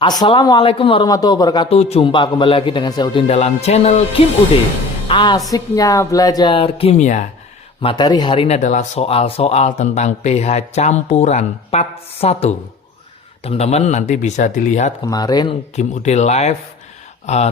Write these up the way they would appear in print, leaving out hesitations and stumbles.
Assalamualaikum warahmatullahi wabarakatuh. Jumpa kembali lagi dengan saya Udin dalam channel Kim Ude. Asiknya belajar kimia. Materi hari ini adalah soal-soal tentang pH campuran part 1. Teman-teman nanti bisa dilihat kemarin Kim Ude live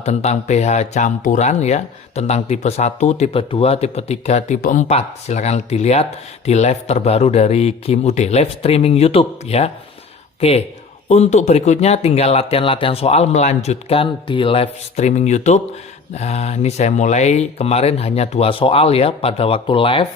tentang pH campuran ya, tentang tipe 1, tipe 2, tipe 3, tipe 4. Silahkan dilihat di live terbaru dari Kim Ude, live streaming YouTube ya. Oke. Untuk berikutnya tinggal latihan-latihan soal melanjutkan di live streaming YouTube. Nah, ini saya mulai kemarin hanya 2 soal ya pada waktu live.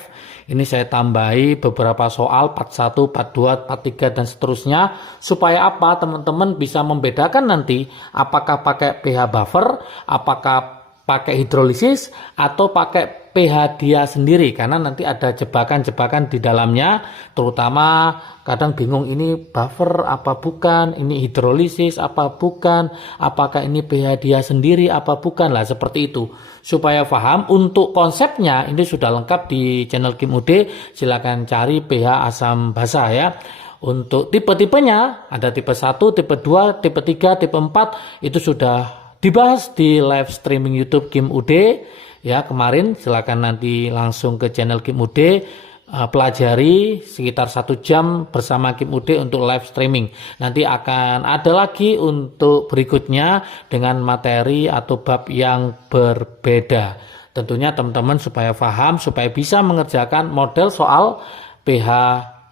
Ini saya tambahi beberapa soal part 1, part 2, part 3 dan seterusnya. Supaya apa? Teman-teman bisa membedakan nanti apakah pakai pH buffer, apakah pakai hidrolisis atau pakai pH dia sendiri, karena nanti ada jebakan-jebakan di dalamnya, terutama kadang bingung ini buffer apa bukan, ini hidrolisis apa bukan, apakah ini pH dia sendiri apa bukan, lah seperti itu. Supaya paham untuk konsepnya ini sudah lengkap di channel Kim Ude, silakan cari pH asam basa ya. Untuk tipe-tipenya ada tipe 1, tipe 2, tipe 3, tipe 4 itu sudah dibahas di live streaming YouTube Kim Ude ya kemarin. Silakan nanti langsung ke channel Kim Ude, pelajari sekitar 1 jam bersama Kim Ude untuk live streaming. Nanti akan ada lagi untuk berikutnya dengan materi atau bab yang berbeda. Tentunya teman-teman supaya paham, supaya bisa mengerjakan model soal pH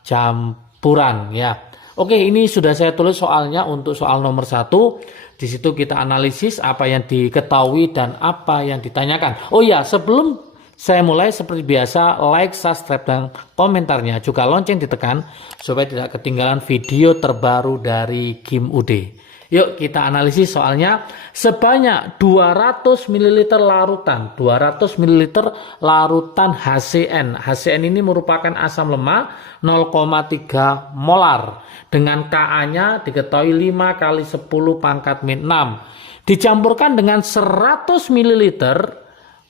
campuran ya. Oke, ini sudah saya tulis soalnya untuk soal nomor 1. Di situ kita analisis apa yang diketahui dan apa yang ditanyakan. Oh ya, sebelum saya mulai seperti biasa, like, subscribe, dan komentarnya. Juga lonceng ditekan supaya tidak ketinggalan video terbaru dari Kim Ude. Yuk kita analisis soalnya. Sebanyak 200 ml larutan, 200 ml larutan HCN. HCN ini merupakan asam lemah 0,3 molar. Dengan Ka-nya diketahui 5 kali 10 pangkat min 6. Dicampurkan dengan 100 ml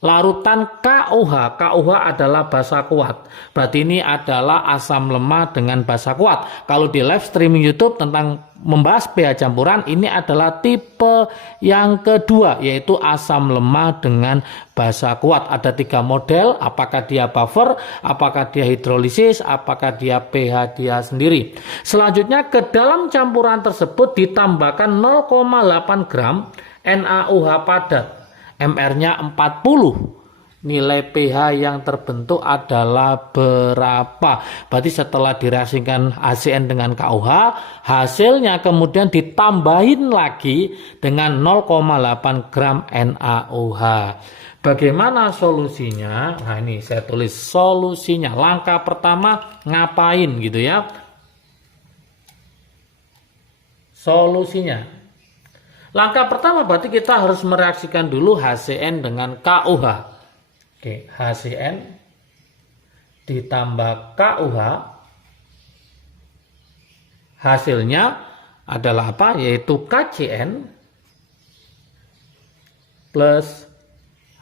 larutan KUH. KUH adalah basa kuat. Berarti ini adalah asam lemah dengan basa kuat. Kalau di live streaming YouTube tentang membahas pH campuran, ini adalah tipe yang kedua, yaitu asam lemah dengan basa kuat. Ada 3 model, apakah dia buffer, apakah dia hidrolisis, apakah dia pH dia sendiri. Selanjutnya ke dalam campuran tersebut ditambahkan 0,8 gram NaOH padat. MR-nya 40. Nilai pH yang terbentuk adalah berapa? Berarti setelah direaksikan HCN dengan KOH, hasilnya kemudian ditambahin lagi dengan 0,8 gram NaOH. Bagaimana solusinya? Nah, ini saya tulis solusinya. Langkah pertama ngapain gitu ya? Solusinya. Langkah pertama berarti kita harus mereaksikan dulu HCN dengan KOH. Oke, HCN ditambah KOH. Hasilnya adalah apa? Yaitu KCN plus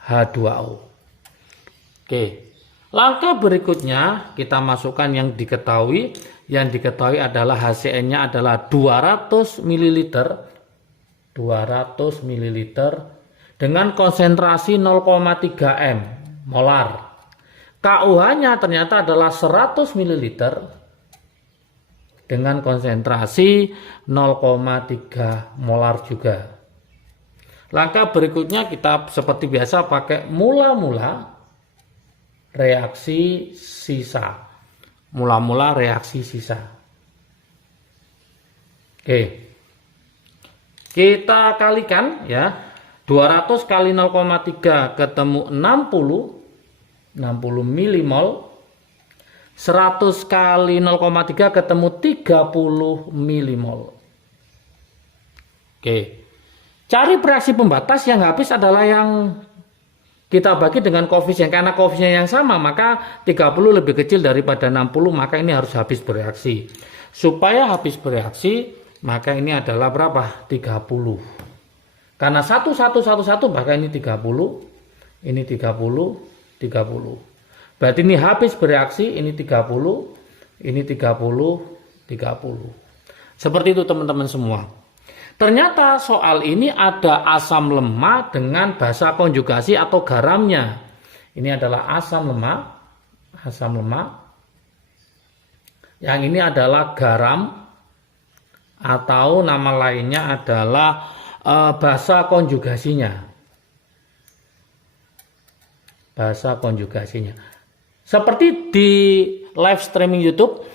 H2O. Oke, langkah berikutnya kita masukkan yang diketahui. Yang diketahui adalah HCN-nya adalah 200 ml. 200 ml dengan konsentrasi 0,3 m molar. KUH-nya ternyata adalah 100 ml dengan konsentrasi 0,3 molar juga. Langkah berikutnya kita seperti biasa pakai mula-mula reaksi sisa. Mula-mula reaksi sisa. Oke. Kita kalikan ya, 200 kali 0,3 ketemu 60 milimol, 100 kali 0,3 ketemu 30 milimol. Oke, cari reaksi pembatas yang habis adalah yang kita bagi dengan koefisien. Karena koefisien yang sama maka 30 lebih kecil daripada 60, maka ini harus habis bereaksi. Supaya habis bereaksi maka ini adalah berapa? 30. Karena 1, 1, 1, 1, maka ini 30. Ini 30, 30. Berarti ini habis bereaksi, ini 30, ini 30, 30. Seperti itu teman-teman semua. Ternyata soal ini ada asam lemak dengan basa konjugasi atau garamnya. Ini adalah asam lemak. Yang ini adalah garam atau nama lainnya adalah basa konjugasinya. Basa konjugasinya. Seperti di live streaming YouTube,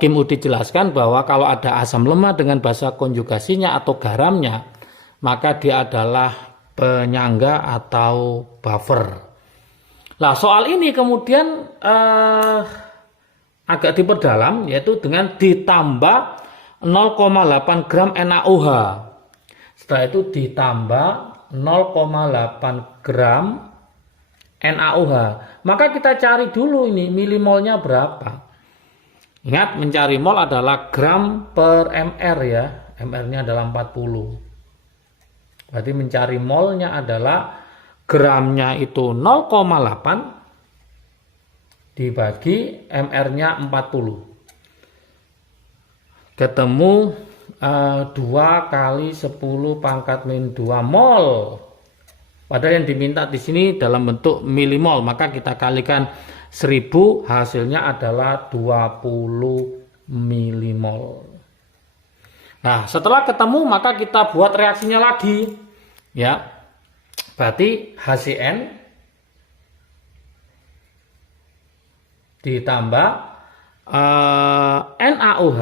Kim Udi jelaskan bahwa kalau ada asam lemak dengan basa konjugasinya atau garamnya, maka dia adalah penyangga atau buffer. Nah, soal ini kemudian agak diperdalam, yaitu dengan ditambah 0,8 gram NaOH. Setelah itu ditambah 0,8 gram NaOH. Maka kita cari dulu ini milimolnya berapa. Ingat, mencari mol adalah gram per mr ya. Mr-nya adalah 40. Berarti mencari molnya adalah gramnya itu 0,8 dibagi mr-nya 40. Ketemu 2 kali 10 pangkat min 2 mol. Padahal yang diminta di sini dalam bentuk milimol, maka kita kalikan 1000, hasilnya adalah 20 milimol. Nah, setelah ketemu maka kita buat reaksinya lagi. Ya. Berarti HCN ditambah NaOH.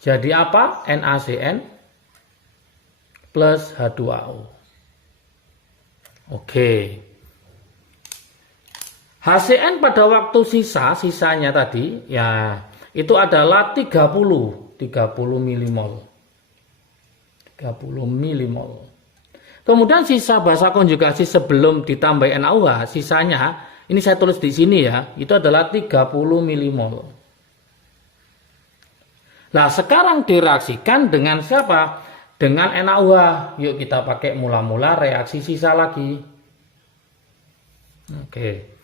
Jadi apa? NaCN plus H2O. Oke. HCN pada waktu sisanya tadi ya itu adalah 30 milimol. 30 milimol. Kemudian sisa basa konjugasi sebelum ditambah NaOH, sisanya ini saya tulis di sini ya, itu adalah 30 milimol. Nah, sekarang direaksikan dengan siapa? Dengan NaOH. Yuk kita pakai mula-mula reaksi sisa lagi. Oke.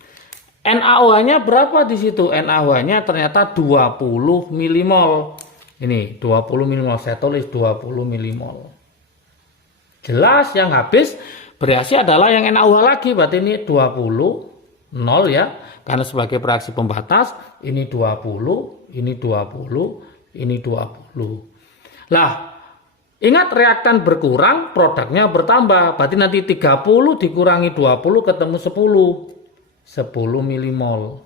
NaOH-nya berapa di situ? NaOH-nya ternyata 20 milimol. Ini 20 milimol, saya tulis 20 milimol. Jelas yang habis bereaksi adalah yang NaOH lagi, berarti ini 20, 0 ya. Karena sebagai reaksi pembatas, ini 20, ini 20, ini 20. Lah, ingat reaktan berkurang, produknya bertambah. Berarti nanti 30 dikurangi 20 ketemu 10 milimol.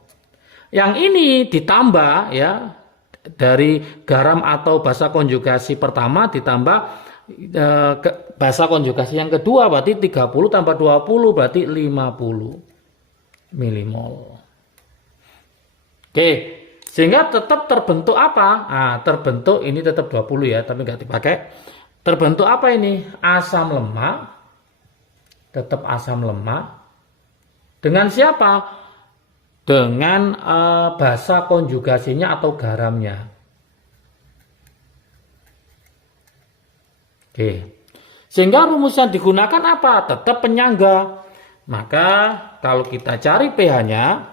Yang ini ditambah ya, dari garam atau basa konjugasi pertama ditambah basa konjugasi yang kedua, berarti 30 tambah 20 berarti 50 milimol. Oke, sehingga tetap terbentuk apa? Nah, terbentuk ini tetap 20 ya, tapi nggak dipakai. Terbentuk apa ini? Asam lemak. Tetap asam lemak. Dengan siapa? Dengan basa konjugasinya atau garamnya. Oke. Sehingga rumus yang digunakan apa? Tetap penyangga. Maka kalau kita cari pH-nya,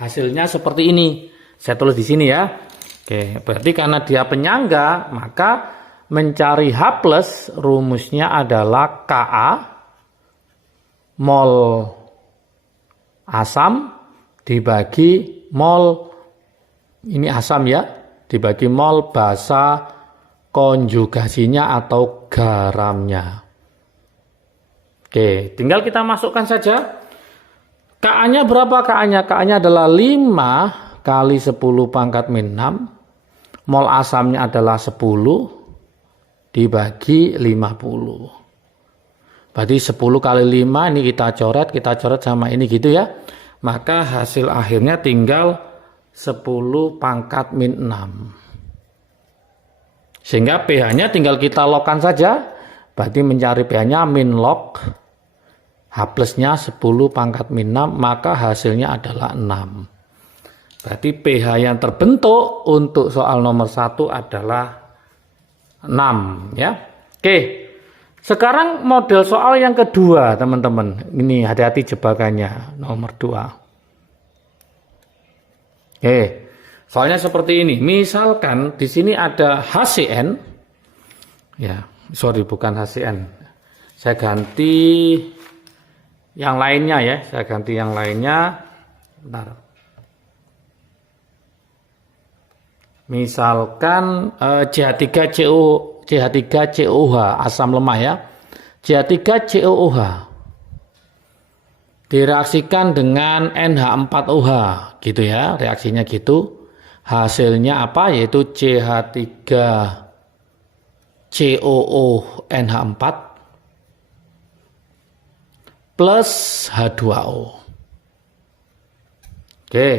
hasilnya seperti ini. Saya tulis di sini ya. Oke, berarti karena dia penyangga, maka mencari H+, rumusnya adalah Ka mol asam dibagi mol, ini asam ya, dibagi mol basa konjugasinya atau garamnya. Oke, tinggal kita masukkan saja. Ka-nya berapa? Ka-nya adalah 5 kali 10 pangkat min 6. Mol asamnya adalah 10 dibagi 50. Berarti 10 kali 5 ini kita coret sama ini gitu ya. Maka hasil akhirnya tinggal 10 pangkat min 6. Sehingga pH-nya tinggal kita logkan saja. Berarti mencari pH-nya min log H+-nya 10 pangkat min 6, maka hasilnya adalah 6. Berarti pH yang terbentuk untuk soal nomor 1 adalah 6 ya. Oke. Sekarang model soal yang kedua, teman-teman. Ini hati-hati jebakannya, nomor 2. Oke. Soalnya seperti ini. Misalkan di sini ada HCN. Ya, sorry bukan HCN. Saya ganti yang lainnya ya. Saya ganti yang lainnya. Bentar. Misalkan CH3COOH asam lemah ya. CH3COOH direaksikan dengan NH4OH gitu ya, reaksinya gitu. Hasilnya apa? Yaitu CH3COONH4 plus H2O. Oke.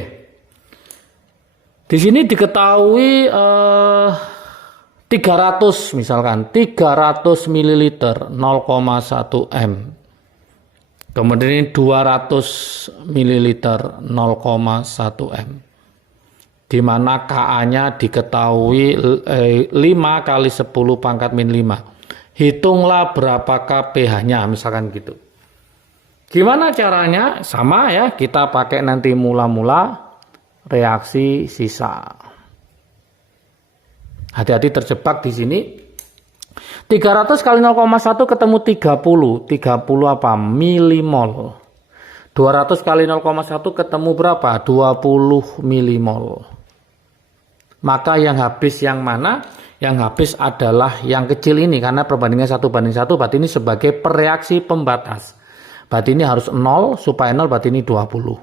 Di sini diketahui 300 misalkan 300 ml 0,1 M. Kemudian ini 200 ml 0,1 M. Di mana Ka-nya diketahui 5 kali 10 pangkat min 5. Hitunglah berapakah pH-nya misalkan gitu. Gimana caranya? Sama ya, kita pakai nanti mula-mula reaksi sisa. Hati-hati terjebak di sini. 300 kali 0,1 ketemu 30. 30 apa? Milimol. 200 kali 0,1 ketemu berapa? 20 milimol. Maka yang habis yang mana? Yang habis adalah yang kecil ini. Karena perbandingan 1:1 berarti ini sebagai pereaksi pembatas. Berarti ini harus 0, supaya 0 berarti ini 20.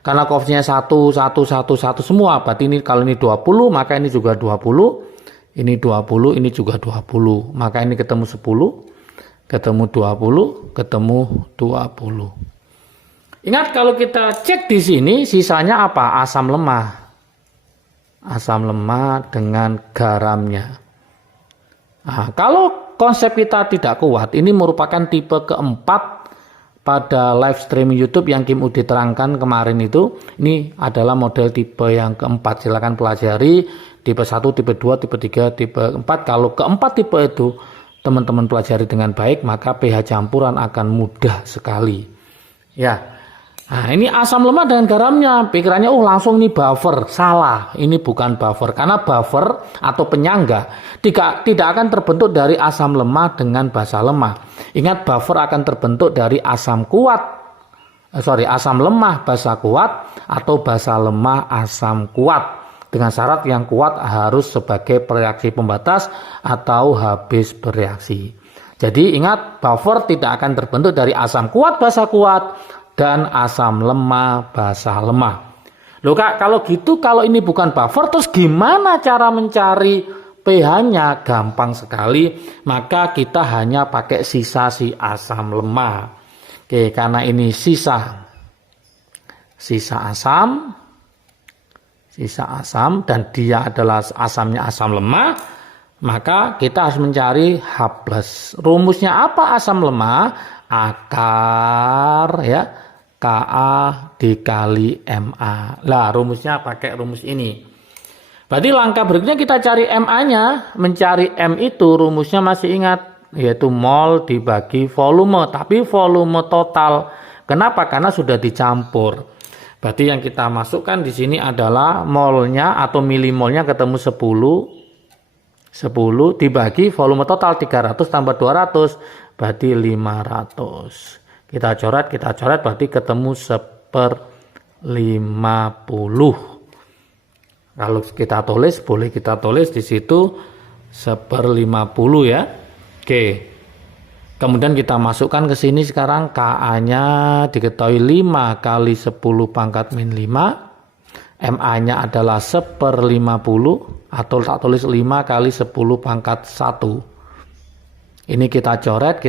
Karena koefisiennya 1, 1, 1, 1 semua. Berarti ini kalau ini 20, maka ini juga 20. Ini 20, ini juga 20. Maka ini ketemu 10, ketemu 20, ketemu 20. Ingat kalau kita cek di sini sisanya apa? Asam lemah. Asam lemah dengan garamnya. Nah, kalau konsep kita tidak kuat, ini merupakan tipe keempat pada live stream YouTube yang Kim Ude terangkan kemarin itu. Ini adalah model tipe yang keempat. Silakan pelajari tipe 1, tipe 2, tipe 3, tipe 4. Kalau keempat tipe itu teman-teman pelajari dengan baik, maka pH campuran akan mudah sekali. Ya. Nah, ini asam lemah dengan garamnya. Pikirannya langsung ini buffer. Salah, ini bukan buffer. Karena buffer atau penyangga tidak akan terbentuk dari asam lemah dengan basa lemah. Ingat, buffer akan terbentuk dari asam lemah basa kuat atau basa lemah asam kuat. Dengan syarat yang kuat harus sebagai reaksi pembatas atau habis bereaksi. Jadi ingat, buffer tidak akan terbentuk dari asam kuat basa kuat dan asam lemah basa lemah. Loh Kak, kalau gitu, kalau ini bukan buffer, terus gimana cara mencari pH-nya? Gampang sekali, maka kita hanya pakai sisa si asam lemah. Oke, karena ini sisa asam dan dia adalah asamnya asam lemah, maka kita harus mencari H+. Rumusnya apa asam lemah? Akar ya, Ka dikali Ma. Lah, rumusnya pakai rumus ini. Berarti langkah berikutnya kita cari Ma-nya. Mencari M itu rumusnya masih ingat, yaitu mol dibagi volume, tapi volume total. Kenapa? Karena sudah dicampur. Berarti yang kita masukkan di sini adalah molnya atau milimolnya ketemu 10 dibagi volume total 300 tambah 200 berarti 500. Kita coret berarti ketemu 1/50. Kalau kita tulis, boleh kita tulis di situ 1/50 ya. Oke. Kemudian kita masukkan ke sini sekarang Ka-nya diketahui 5 kali 10 pangkat min 5. Ma-nya adalah 1/50 atau tak tulis 5 kali 10 pangkat 1. Ini kita coret.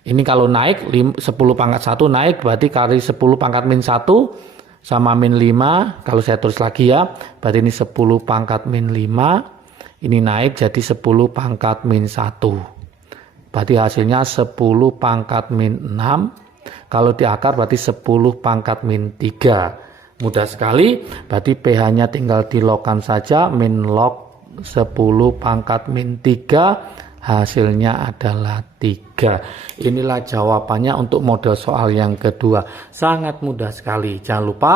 Ini kalau naik 10 pangkat 1 naik berarti kali 10 pangkat min 1 sama min 5. Kalau saya tulis lagi ya, berarti ini 10 pangkat min 5. Ini naik jadi 10 pangkat min 1. Berarti hasilnya 10 pangkat min 6. Kalau diakar berarti 10 pangkat min 3. Mudah sekali, berarti pH-nya tinggal dilogkan saja, min log 10 pangkat min 3 Hasilnya adalah 3. Inilah jawabannya untuk model soal yang kedua. Sangat mudah sekali. Jangan lupa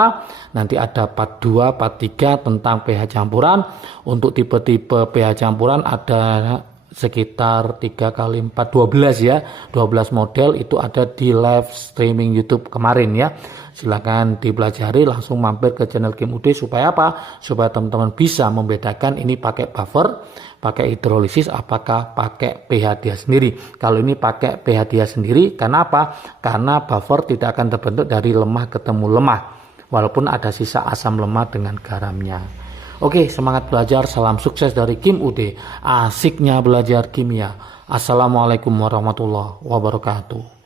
nanti ada part 2, part 3 tentang pH campuran. Untuk tipe-tipe pH campuran ada sekitar 3 kali 4, 12 ya. 12 model itu ada di live streaming YouTube kemarin ya. Silahkan dipelajari, langsung mampir ke channel Kim Ude supaya apa? Supaya teman-teman bisa membedakan ini pakai buffer, pakai hidrolisis, apakah pakai pH dia sendiri. Kalau ini pakai pH dia sendiri, karena apa? Karena buffer tidak akan terbentuk dari lemah ketemu lemah, walaupun ada sisa asam lemah dengan garamnya. Oke, semangat belajar, salam sukses dari Kim Ude, asiknya belajar kimia. Assalamualaikum warahmatullahi wabarakatuh.